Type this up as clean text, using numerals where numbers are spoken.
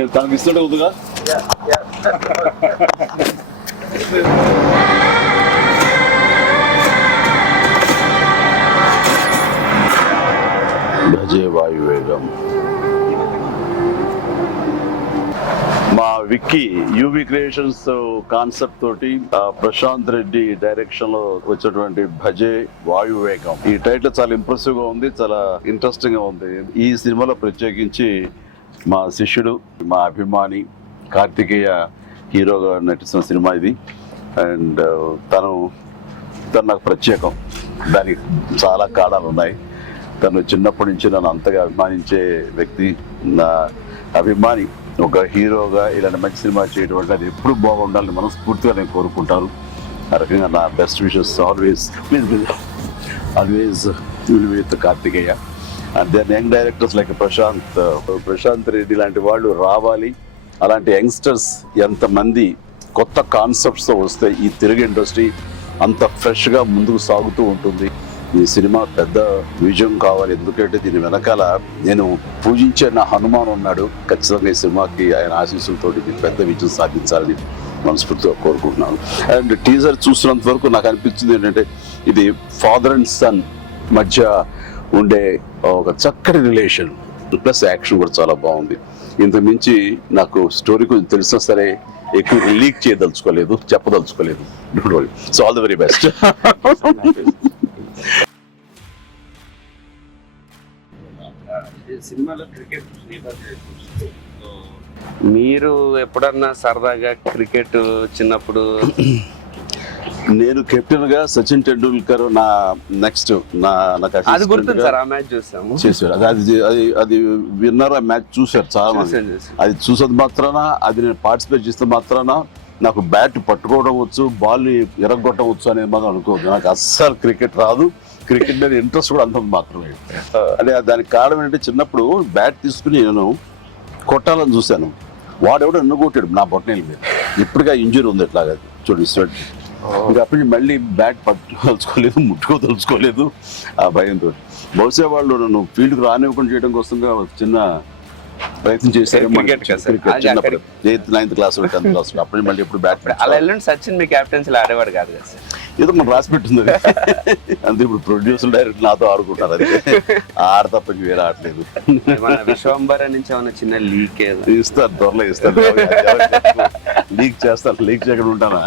నేను తనకి ఇస్తుంటే వద్దుగా. భజే వాయువేగం. మా విక్కీ యూవి క్రియేషన్స్ కాన్సెప్ట్ తోటి ప్రశాంత్ రెడ్డి డైరెక్షన్ లో వచ్చినటువంటి భజే వాయువేగం. ఈ టైటిల్ చాలా ఇంప్రెసివ్ గా ఉంది, చాలా ఇంట్రెస్టింగ్ గా ఉంది. ఈ సినిమాలో ప్రత్యేకించి మా శిష్యుడు, మా అభిమాని కార్తికేయ హీరోగా నటిస్తున్న సినిమా ఇది. అండ్ తను నాకు ప్రత్యేకం. దానికి చాలా కారణాలు ఉన్నాయి. తను చిన్నప్పటి నుంచి నన్ను అంతగా అభిమానించే వ్యక్తి, నా అభిమాని. ఒక హీరోగా ఇలాంటి మంచి సినిమా చేయడం అంటే అది ఎప్పుడు బాగుండాలని మనస్ఫూర్తిగా నేను కోరుకుంటాను. ఆ రకంగా నా best wishes always will with Karthikeya. And then young directors like Prashanth Reddy లాంటి వాళ్ళు రావాలి. అలాంటి యంగ్స్టర్స్ ఎంతమంది కొత్త కాన్సెప్ట్స్తో వస్తే ఈ తెలుగు ఇండస్ట్రీ అంత ఫ్రెష్గా ముందుకు సాగుతూ ఉంటుంది. ఈ సినిమా పెద్ద విజయం కావాలి. ఎందుకంటే దీని వెనకాల నేను పూజించే నా హనుమాన్ ఉన్నాడు. ఖచ్చితంగా ఈ సినిమాకి ఆయన ఆశీస్సులతో పెద్ద విజయం సాధించాలని మనస్ఫూర్తిగా కోరుకుంటున్నాను. అండ్ టీజర్ చూసినంత వరకు నాకు అనిపించింది ఏంటంటే ఇది ఫాదర్ అండ్ సన్ మధ్య ఉండే ఒక చక్కటి రిలేషన్, ప్లస్ యాక్షన్ కూడా చాలా బాగుంది. ఇంతకు మించి నాకు స్టోరీ కొంచెం తెలిసినా సరే ఎక్కువ లీక్ చేయదలుచుకోలేదు, చెప్పదలుచుకోలేదు. Don't worry. So all the very best. మీరు ఎప్పుడన్నా సరదాగా క్రికెట్ చిన్నప్పుడు? నేను కెప్టెన్ గా సచిన్ టెండూల్కర్ నా నెక్స్ట్ అది గుర్తుంది సార్, ఆ మ్యాచ్ చూసాము. చేశారు. అది విన్నర్ ఆ మ్యాచ్ చూశారు చాలా మంది. అది చూసేది మాత్రాన, అది నేను పార్టిసిపేట్ చేస్తే మాత్రాన నాకు బ్యాట్ పట్టుకోవడం వచ్చు, బాల్ ఎరగొట్టడం వచ్చు అనేది మాత్రం అనుకోవద్దు. నాకు అస్సలు క్రికెట్ రాదు. క్రికెట్ మీద ఇంట్రెస్ట్ కూడా అంత మాత్రమే. అంటే దానికి కారణం ఏంటంటే చిన్నప్పుడు బ్యాట్ తీసుకుని నేను కొట్టాలని చూశాను. వాడెవడో ఎన్నుకొట్టాడు నా బొట్టనేల మీద. ఇప్పటికే ఇంజరీ ఉంది ఎట్లాగా చూడండి స్వెట్. ఇంకా అప్పటి మళ్ళీ బ్యాట్ పట్టుకోదలుచుకోలేదు, ముట్టుకోదలుచుకోలేదు ఆ భయంతో. బహుశా వాళ్ళు నన్ను ఫీల్డ్కి రానివ్వకుండా చేయడం కోసంగా చిన్న ప్రయత్నం చేశారు. 8th 9th class 10th class అప్పటి మళ్ళీ ఎప్పుడు బ్యాట్. అలా వెళ్ళండి, సచిన్ మీ క్యాప్టెన్సీ ఆడేవాడు కాదు కదా సార్? ఏదో మనం రాసి పెట్టింది అంతే. ఇప్పుడు ప్రొడ్యూసర్ డైరెక్ట్ నాతో ఆడుకుంటారు. అది ఆడ తప్ప వేరే ఆడలేదు. విశ్వంబర నుంచి ఏమైనా చిన్న లీక్ ఇస్తారు, త్వరలో ఇస్తారు. లీక్ చేస్తారు, లీక్ చేయకుండా ఉంటానా?